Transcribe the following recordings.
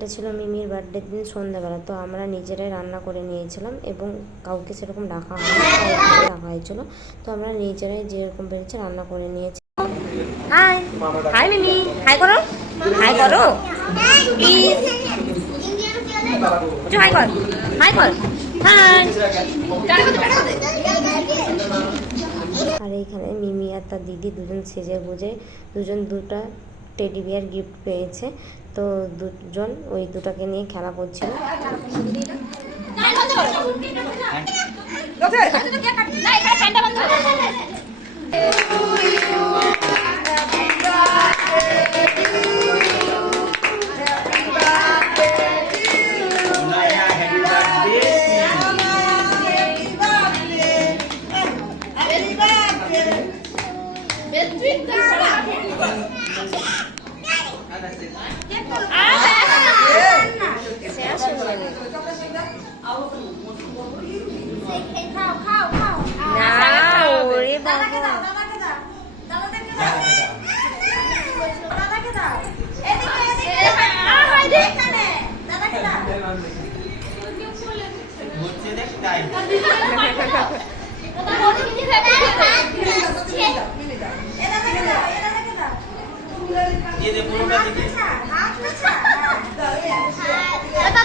এটা ছিল মিমির বার্থডের দিন সন্ধ্যাবেলা। তো আমরা নিজেরাই রান্না করে নিয়েছিলাম এবং কাউকে সেরকম ডাকা হয়নি, ডাকা হয়েছিল। তো আমরা নিজেরাই যেরকম পেরেছি রান্না করে নিয়েছি। হাই হাই মিমি, হাই করো, হাই করো প্লিজ, হাই কর, হাই কর, হাই। আর এইখানে মিমি আর তার দিদি দুজন সেজে গুজে দুটা টেডি বিয়ার গিফট পেয়েছে। তো দুজন ওই দুটাকে নিয়ে খেলা করছিল।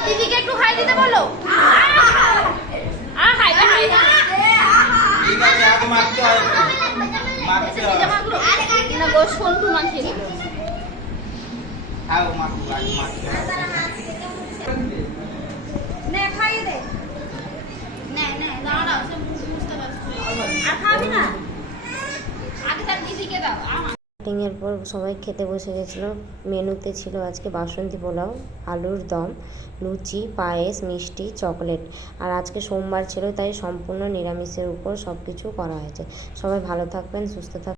দিদিকে একটু খাই দিতে বলো। এর পর সবাই খেতে বসে গেছিলো। মেনুতে ছিল আজকে বাসন্তী পোলাও, আলুর দম, লুচি, পায়েস, মিষ্টি, চকলেট। আর আজকে সোমবার ছিল, তাই সম্পূর্ণ নিরামিষের উপর সব কিছু করা হয়েছে। সবাই ভালো থাকবেন, সুস্থ থাকবেন।